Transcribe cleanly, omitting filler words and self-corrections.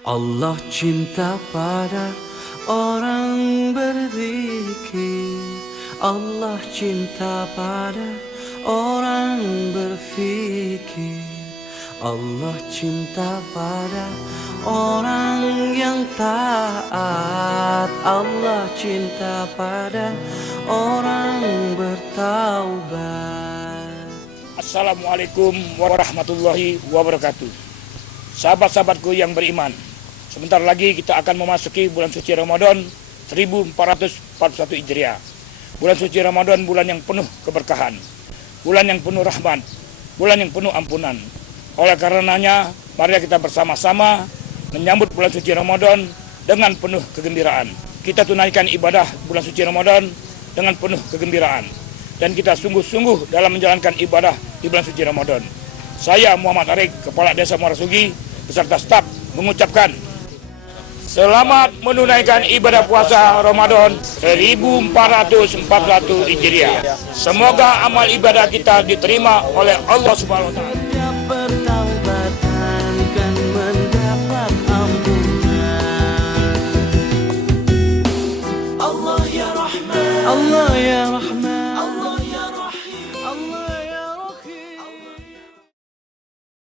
Allah cinta pada orang berzikir. Allah cinta pada orang berfikir. Allah cinta pada orang yang taat. Allah cinta pada orang bertaubat. Assalamualaikum warahmatullahi wabarakatuh. Sahabat-sahabatku yang beriman, sebentar lagi kita akan memasuki bulan suci Ramadan 1441 Hijriah. Bulan suci Ramadan, bulan yang penuh keberkahan, bulan yang penuh rahmat, bulan yang penuh ampunan. Oleh karenanya, mari kita bersama-sama menyambut bulan suci Ramadan dengan penuh kegembiraan. Kita tunaikan ibadah bulan suci Ramadan dengan penuh kegembiraan. Dan kita sungguh-sungguh dalam menjalankan ibadah di bulan suci Ramadan. Saya Muhammad Arik, Kepala Desa Muarasugi, beserta staf mengucapkan selamat menunaikan ibadah puasa Ramadan 1441 Hijriah. Semoga amal ibadah kita diterima oleh Allah Subhanahu wa Ta'ala. Bertaubatan kan mendapat ampunan. Allah ya Rahman, Allah ya Rahman.